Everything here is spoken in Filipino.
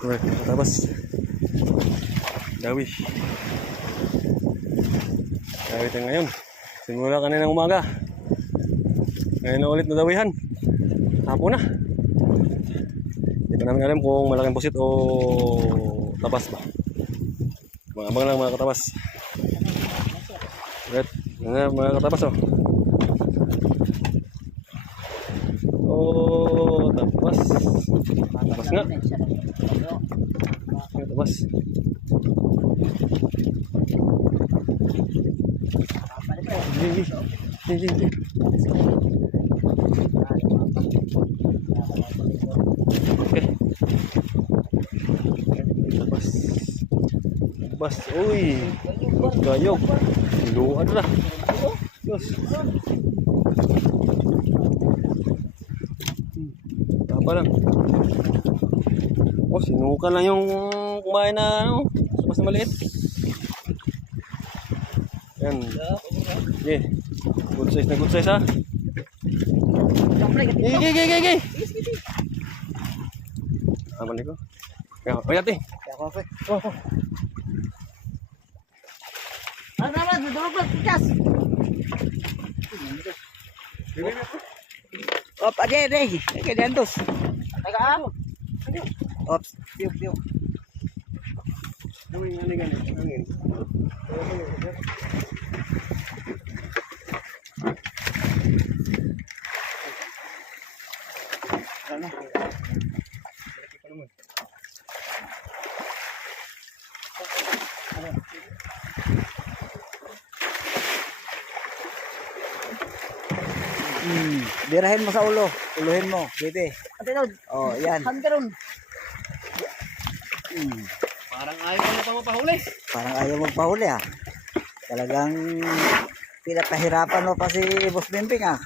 Tapos dawi. Dawi tayo ngayon. Simula kaninang umaga. Ngayon na ulit na dawihan. Hapon na. Hindi pa namin alam kung malaking pusit o tabas ba. Abang lang mga katabas. Right. Mga katabas oh. Oh, tabas. Tabas nga. Tabas. Okay. Tabas. Tabas. Uy. Magkayog. Luad na. Diyos. Tapa lang. Oh, sinukan lang yung kumain na ano. Mas na maliit. Yan. Okay. Good size na good size ha. Gigi. Aman ko. Oh, yati. Oh. Ano naman, dudulog lang, tigas. Op, ade. Kailan dos? Taga ako. Ops, piu. Angin. Ano? Birahin mo sa ulo. Uluhin mo, bebe. Oh, yan. Parang ayaw mo pa mapahuli. Parang ayaw magpahuli ah. Talagang pinapahirapan mo pa si Boss Bimping ah.